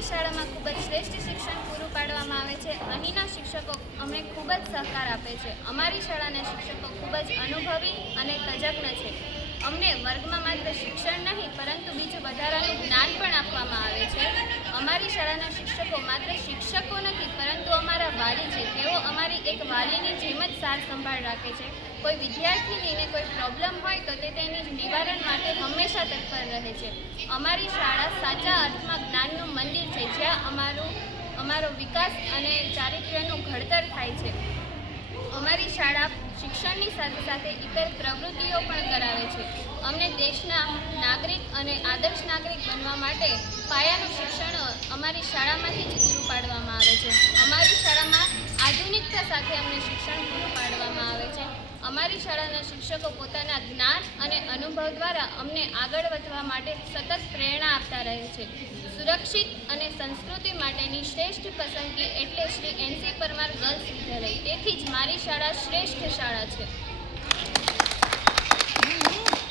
અમારી શાળામાં ખૂબ જ શ્રેષ્ઠ શિક્ષણ પૂરું પાડવામાં આવે છે। અહીંના શિક્ષકો અમને ખૂબ જ સહકાર આપે છે। અમારી શાળાના શિક્ષકો ખૂબ જ અનુભવી અને તજજ્ઞ છે। અમને વર્ગમાં માત્ર શિક્ષણ નહીં પરંતુ બીજું વધારાનું જ્ઞાન પણ આપવામાં આવે છે। અમારી શાળાના શિક્ષકો માત્ર શિક્ષકો નથી પરંતુ અમારા વાલી છે। તેઓ અમારી એક વાલીની જેમ જ સાર સંભાળ રાખે છે। કોઈ વિદ્યાર્થીનીને કોઈ પ્રોબ્લેમ હોય તો તે તેની નિવારણ માટે હંમેશા તત્પર રહે છે। અમારી શાળા સાચા અર્થમાં જ્ઞાનનું મંદિર છે, જ્યાં અમારો વિકાસ અને ચારિત્ર્યનું ઘડતર થાય છે। અમારી શાળા શિક્ષણની સાથે સાથે ઇતર પ્રવૃત્તિઓ પણ કરાવે છે। અમને દેશના નાગરિક અને આદર્શ નાગરિક બનવા માટે પાયાનું શિક્ષણ અમારી શાળામાંથી જ પૂરું પાડવામાં આવે છે। અમારી શાળામાં આધુનિકતા સાથે અમને શિક્ષણ પૂરું પાડવામાં આવે છે। અમારી શાળાના શિક્ષકો પોતાના જ્ઞાન અને અનુભવ દ્વારા અમને આગળ વધવા માટે સતત પ્રેરણા આપતા રહે છે। સુરક્ષિત અને સંસ્કૃતિ માટેની શ્રેષ્ઠ પસંદગી એટલે શ્રી NC પરમાર ગર્લ્સ વિદ્યાલય। તેથી જ મારી શાળા શ્રેષ્ઠ શાળા છે।